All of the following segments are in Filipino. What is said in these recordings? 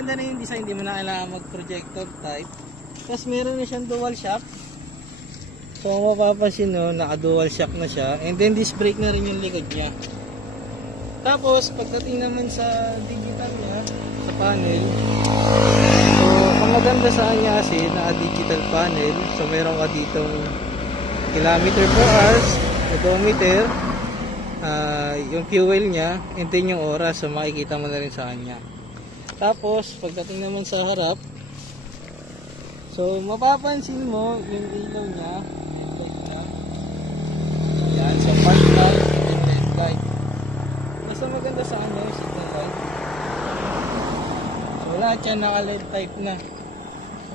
maganda na yung design, hindi mo na kailangan mag-projector type. Tapos meron na siyang dual shock. So mapapansin no, naka-dual shock na siya. And then disc brake na rin yung likod niya. Tapos pagdating naman sa digital niya, sa panel, so ang maganda sa kanya kasi naka-digital panel. So meron ka ditong kilometer per hours, odometer, yung fuel niya, and then yung oras. So makikita mo na rin sa kanya. Tapos pagdating naman sa harap, so mapapansin mo yung ilaw niya, yan, so park light and LED light. Basta maganda sa kanya yung signal light. So lahat yan naka LED type na.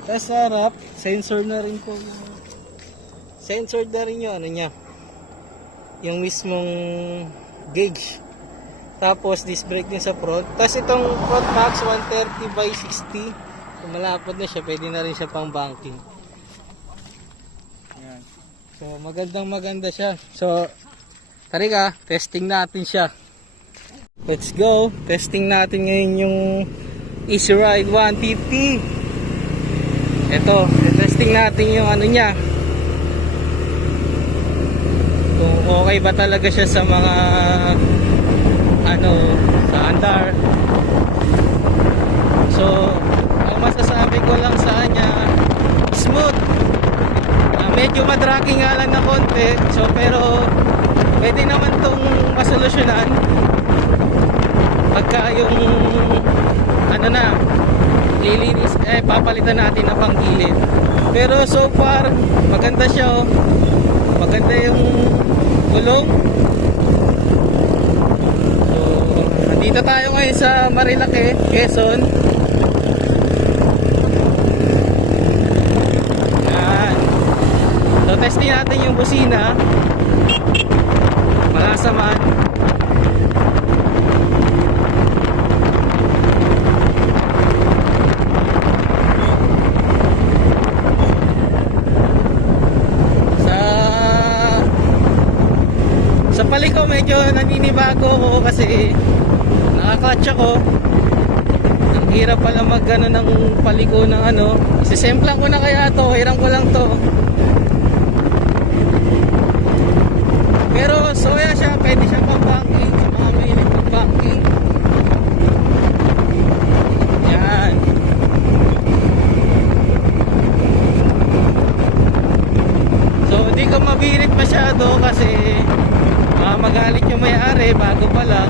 Tapos sa harap, sensor na rin po yung ano niya, yung mismong gauge. Tapos disc brake din sa front. Tapos itong front max 130/60, kung malapad na siya, pwede na rin siya pang banking. Ayan. So maganda siya. So tari ka, testing natin siya. Let's go. Testing natin ngayon yung Easy Ride 150. Ito, testing natin yung ano niya, kung okay ba talaga siya sa mga sa andar. So ang masasabi ko lang sa kanya, smooth. Medyo madragging nga lang na konti, so pero pwede naman tong masolusyonan pagka yung lilinis, papalitan natin na panggilid. Pero so far maganda siya, oh. Maganda yung gulong. So nandito tayo ngayon sa Marilake, Quezon. Yan. So testing natin yung busina. Malasa man. Sa paliko medyo naninibago ako kasi nakakatch ako. Ang hirap pala mag-ano ng paliko ng isisemplang ko na kaya to, hiram ko lang to. Pero soya siya, pwede siya pang banking sa mga mahilig ng banking. Yan. So hindi ko mabirit masyado kasi magalit yung may-ari bago pa lang.